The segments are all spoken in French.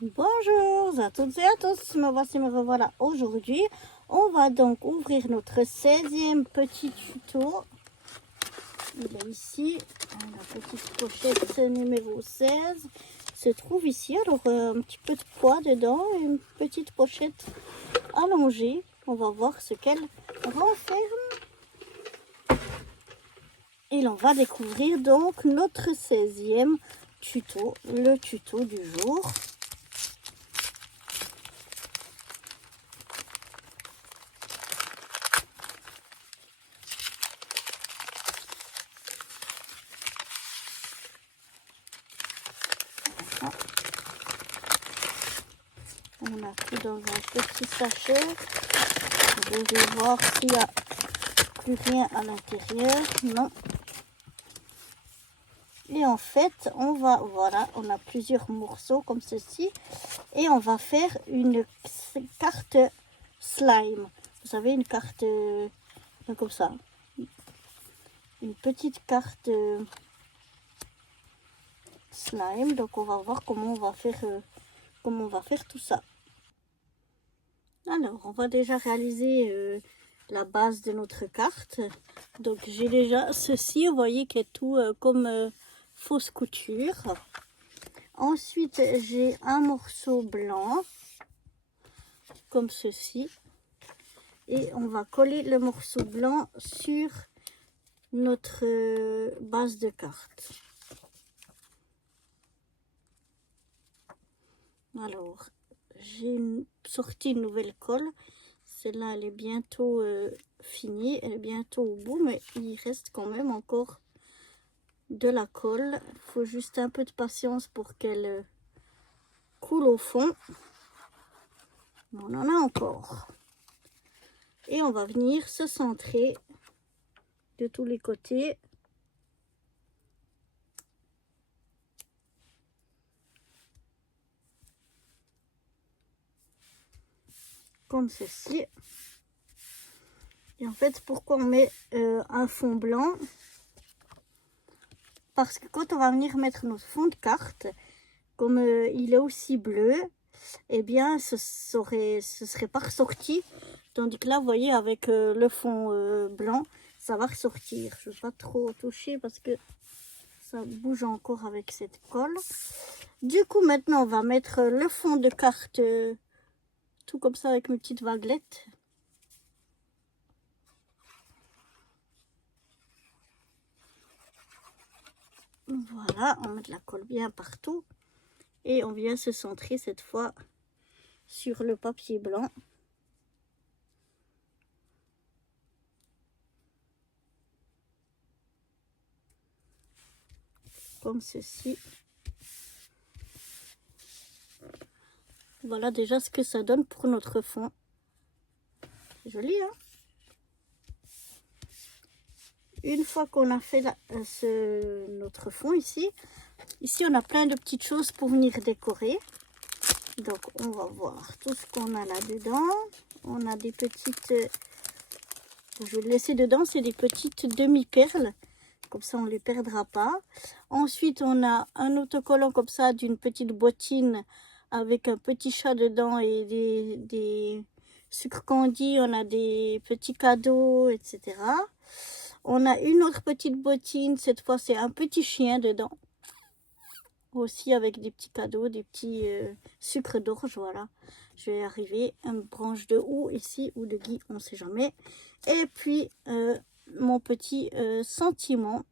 Bonjour à toutes et à tous, me voici, me revoilà aujourd'hui. On va donc ouvrir notre 16e petit tuto. Il est ici, la petite pochette numéro 16 se trouve ici. Alors un petit peu de poids dedans, une petite pochette allongée. On va voir ce qu'elle renferme. Et l'on va découvrir donc notre 16e tuto, le tuto du jour. On a tout dans un petit sachet. Je vais voir s'il n'y a plus rien à l'intérieur. Non. Et en fait, voilà, on a plusieurs morceaux comme ceci. Et on va faire une carte slime. Vous savez, une carte comme ça. Une petite carte slime. Donc on va voir comment on va faire tout ça. Alors, on va déjà réaliser la base de notre carte. Donc, j'ai déjà ceci, vous voyez, qui est tout comme fausse couture. Ensuite, j'ai un morceau blanc, comme ceci. Et on va coller le morceau blanc sur notre base de carte. Alors, j'ai sorti une nouvelle colle. Celle-là, elle est bientôt finie, elle est bientôt au bout, mais il reste quand même encore de la colle. Il faut juste un peu de patience pour qu'elle coule au fond. On en a encore. Et on va venir se centrer de tous les côtés. Comme ceci. Et en fait, pourquoi on met un fond blanc? Parce que quand on va venir mettre notre fond de carte, comme il est aussi bleu, eh bien, ce serait pas ressorti. Tandis que là, vous voyez, avec le fond blanc, ça va ressortir. Je ne vais pas trop toucher parce que ça bouge encore avec cette colle. Du coup, maintenant, on va mettre le fond de carte tout comme ça avec mes petites vaguelettes. Voilà, on met de la colle bien partout. Et on vient se centrer cette fois sur le papier blanc. Comme ceci. Voilà déjà ce que ça donne pour notre fond. C'est joli, hein? Une fois qu'on a fait notre fond ici on a plein de petites choses pour venir décorer. Donc on va voir tout ce qu'on a là-dedans. On a des petites, je vais le laisser dedans, c'est des petites demi-perles. Comme ça on ne les perdra pas. Ensuite on a un autocollant comme ça d'une petite bottine avec un petit chat dedans et des sucres candy. On a des petits cadeaux, etc. On a une autre petite bottine, cette fois c'est un petit chien dedans. Aussi avec des petits cadeaux, des petits sucres d'orge, voilà. Je vais arriver, une branche de houx ici, ou de gui, on ne sait jamais. Et puis mon petit sentiment.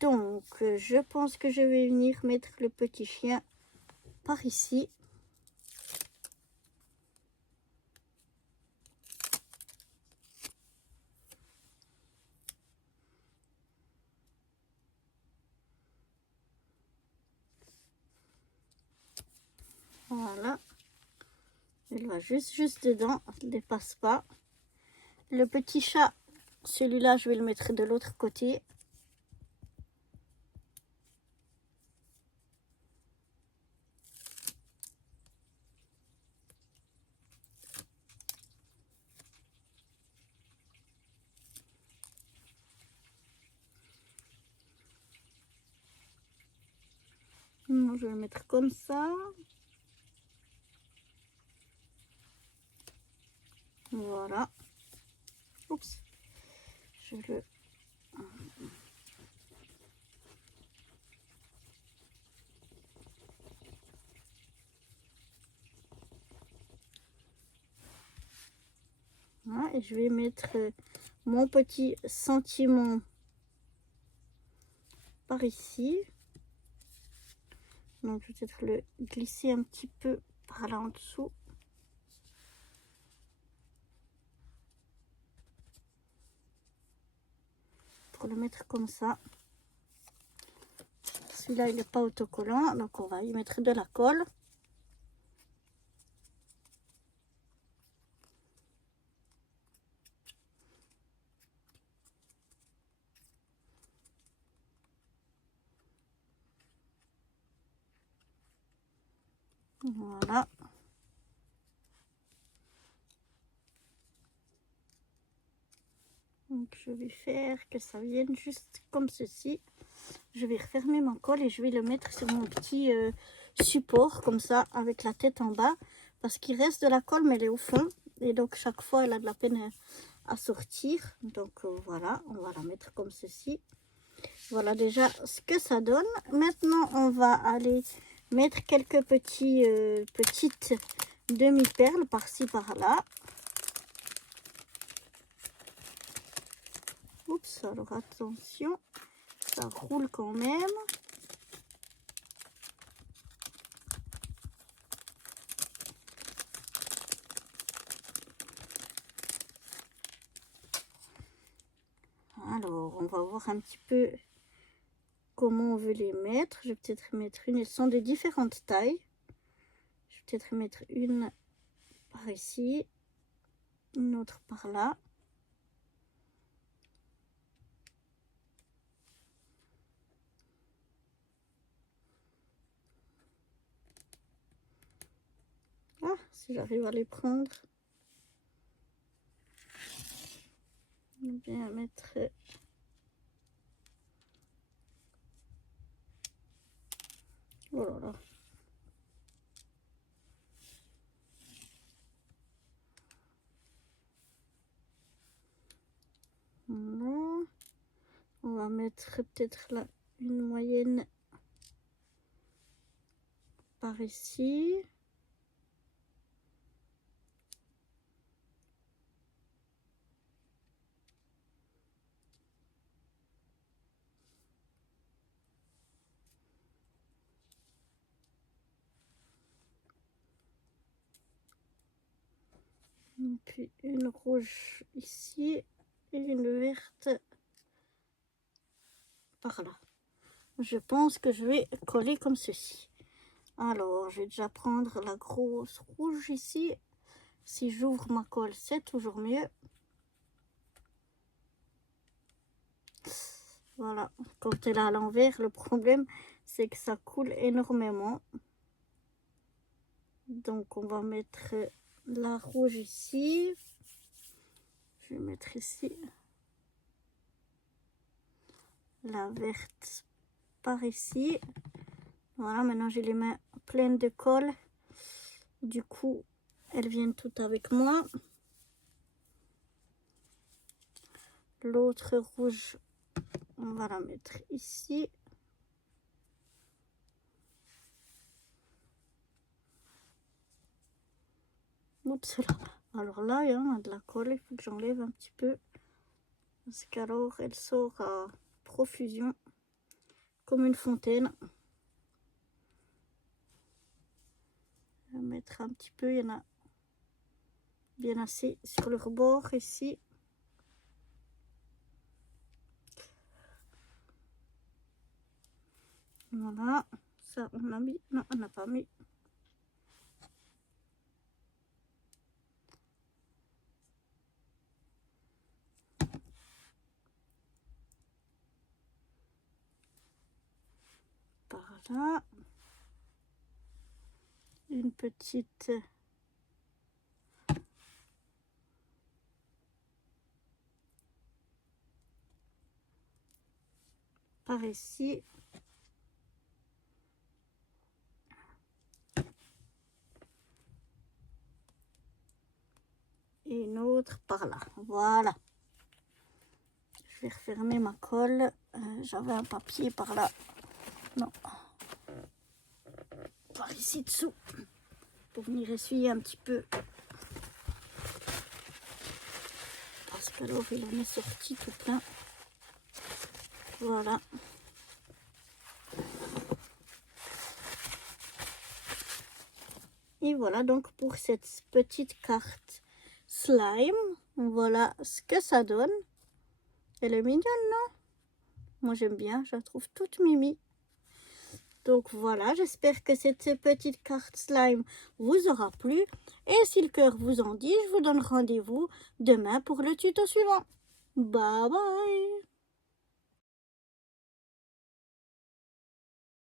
Donc je pense que je vais venir mettre le petit chien par ici. Voilà. Elle va juste dedans, elle ne dépasse pas. Le petit chat, celui-là, je vais le mettre de l'autre côté. Non, je vais le mettre comme ça. Voilà. Oups. Je le... Voilà, et je vais mettre mon petit sentiment par ici. Donc, je vais peut-être le glisser un petit peu par là en dessous. Pour le mettre comme ça. Celui-là, il n'est pas autocollant, donc on va y mettre de la colle. Voilà. Donc je vais faire que ça vienne juste comme ceci. Je vais refermer ma colle et je vais le mettre sur mon petit support comme ça avec la tête en bas parce qu'il reste de la colle mais elle est au fond et donc chaque fois elle a de la peine à sortir. Donc voilà, on va la mettre comme ceci. Voilà déjà ce que ça donne. Maintenant on va aller mettre quelques petites demi-perles par-ci par-là. Oups, alors attention, ça roule quand même. Alors, on va voir un petit peu comment on veut les mettre. Je vais peut-être mettre une, elles sont de différentes tailles. Je vais peut-être mettre une par ici, une autre par là. Ah, si j'arrive à les prendre. Je vais bien mettre... Oh là là. Voilà. On va mettre peut-être là une moyenne par ici. Et puis une rouge ici et une verte par là. Je pense que je vais coller comme ceci. Alors, je vais déjà prendre la grosse rouge ici. Si j'ouvre ma colle, c'est toujours mieux. Voilà, quand elle est à l'envers, le problème, c'est que ça coule énormément. Donc, on va mettre la rouge ici. Je vais mettre ici la verte par ici. Voilà, maintenant j'ai les mains pleines de colle. Du coup, elles viennent toutes avec moi. L'autre rouge, on va la mettre ici. Oups, là. Alors là, il y a de la colle, il faut que j'enlève un petit peu. Parce qu'alors, elle sort à profusion, comme une fontaine. Je vais mettre un petit peu, il y en a bien assez sur le rebord ici. Voilà, ça on a mis, non on n'a pas mis. Par là, une petite par ici. et une autre par là. Voilà. Je vais refermer ma colle. J'avais un papier par là. Non. Par ici dessous. Pour venir essuyer un petit peu. Parce qu'alors il en est sorti tout plein. Voilà. Et voilà donc pour cette petite carte slime. Voilà ce que ça donne. Elle est mignonne, non? Moi j'aime bien, je la trouve toute mimi. Donc voilà, j'espère que cette petite carte slime vous aura plu. Et si le cœur vous en dit, je vous donne rendez-vous demain pour le tuto suivant. Bye bye!